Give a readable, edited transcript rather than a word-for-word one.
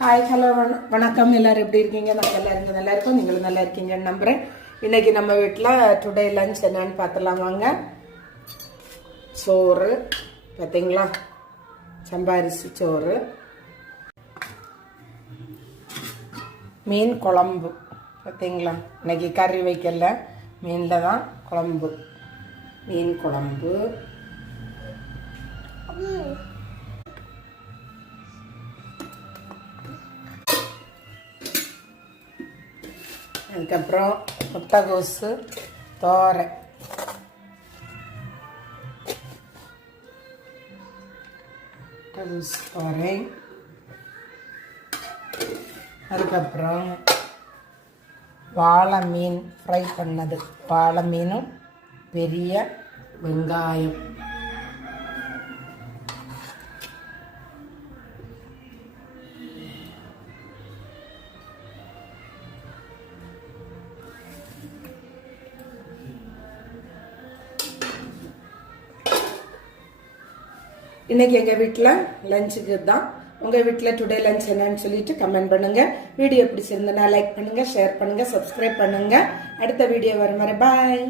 Hi hello வணக்கம். எல்லாரும் எப்படி இருக்கீங்க? நான் நல்லா இருக்கோம். நீங்களும் நல்லா இருக்கீங்கன்னு நம்புறேன். இன்னைக்கு நம்ம வீட்டில் டுடே லஞ்ச் என்னன்னு பார்த்துலாம் வாங்க. சோறு பார்த்தீங்களா, சம்பாரிசி சோறு, மீன் குழம்பு பார்த்தீங்களா. இன்னைக்கு கறி வைக்கல, மீனில் தான் குழம்பு. மீன் குழம்பு, அதுக்கப்புறம் முட்டைகோசு தோரை, முட்டைகோசு தோரை, அதுக்கப்புறம் வாழை மீன் ஃப்ரை பண்ணது, வாழை மீனும் பெரிய வெங்காயம், இன்னைக்கு எங்கள் வீட்டில் லஞ்சுக்கு தான். உங்கள் வீட்டில் டுடே லஞ்ச் என்னன்னு சொல்லிட்டு கமெண்ட் பண்ணுங்க. வீடியோ பிடிச்சிருந்தனா லைக் பண்ணுங்க, ஷேர் பண்ணுங்க, சப்ஸ்கிரைப் பண்ணுங்க. அடுத்த வீடியோ வர மாதிரி பாய்.